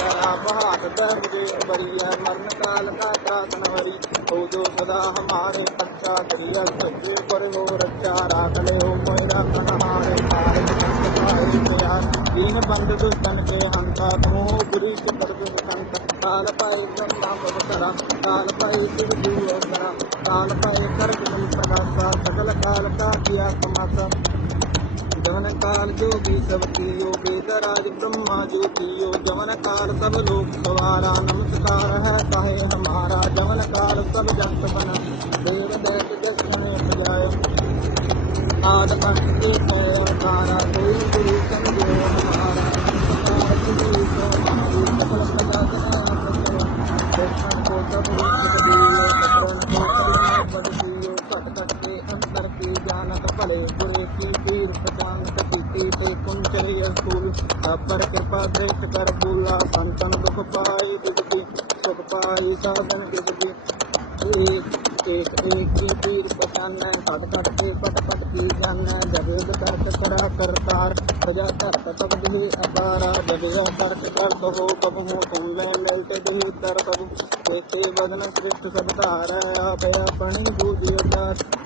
हाथ दे मुझे बरिया मरण काल का त्रास न हरी हो जो सदा हमारे पक्षा करिया सज्जे कर हो रक्षा राख ले हो मोरा कन्हारे पार दीन बंद दुष्टन के हंता तुम बुरी के पर काल पाए ब्रह्मा काल पाए शिव काल पाए कर सकल काल का किया समासा काल जोगी सब कियो वेदराज ब्रह्मा ज्योतियो। काल सब लोक सवारा, नमस्कार है कहे हमारा। काल सब जगत बना देव दैत दक्षिण बजाय आद अंत के है अवतारा कोई गुरु समझो हमारा। नमस्कार गुरु को पीती ते कुंचरी असूल अपर कृपा दृष्ट कर भूला संतन दुख पाई दुखी सुख पाई साधन दुखी एक एक एक की पीर पचान कट कट के पट पट की जान जगद करत करा करतार प्रजा करत तब दिहि अपारा। जगया करत करत हो कब हो, तुम में ललटे दिहि तर कब। केते बदन सृष्ट सब धार आप अपनी बूझियो जात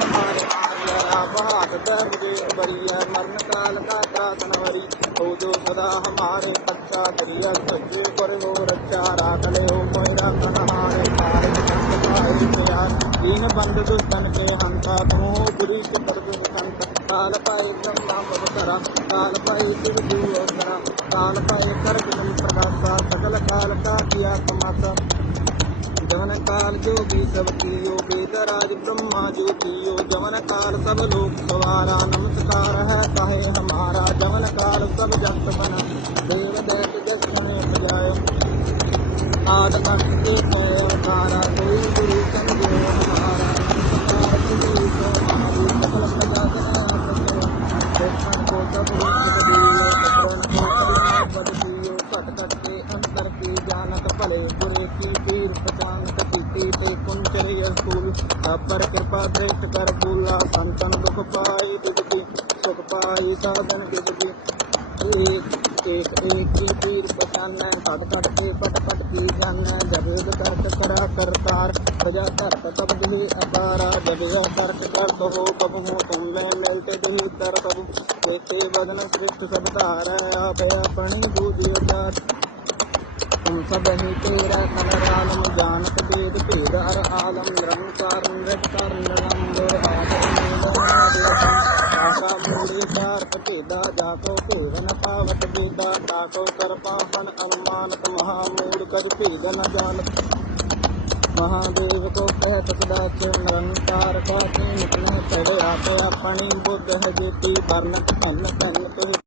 हमारे आर्य आप हाथ मुझे बरिया मरण काल का हरी हो जो सदा हमारे सज्जे कर वो रक्षा राखले हो मोरा पार पाए प्यार दीन बंद दुष्टन के हंसा तुम बुरी के पर संत। काल पाए ब्रह्मा काल पाए जीवतरा काल पाए कर सकल काल का किया समासा जवन काल जोगी सब कियो, वेदराज ब्रह्मा ज्योतियो जवन काल सब लोक सवारा नमस्कार है कहे हमारा। जवन काल सब जगत बना देव दैत दक्षिण बजाय आद अंत के अवतारा, कोई गुरु समझो हमारा। नमस्कार गुरु सकल प्रजा जन को सब रूप दियो सकल को कल बद दियो कट कट के अंतर की जानत भले बुरे की पीर पचानत पीती ते कुंचरी असूल अपर कृपा, दृष्ट कर भूला। संतन दुख पाई दुखी सुख पाई साधन दुखी एक एक एक की पीर पचान कट कट के पट पट की जान जगद करत करा करतार प्रजा करत तब दिहि अपारा। जगया करत करत हो कब हो तुम में ललटे दिहि तर कब केते बदन सृष्ट सब धार आप अपनी बूझियो जात तुम सब तेरा कलर आलम जानत वेद भेद हर आलम निरंकार निरंकार निरंबर आका मूड़ी चार पटेदा जाको भेद न पावत वेदा ताको कर पावन अनुमानत महामूढ़ कर भेद न महादेव को कहत सदा से निरंकार का निकले चढ़े आते अपनी बुद्ध है जेती वर्णत धन तन तो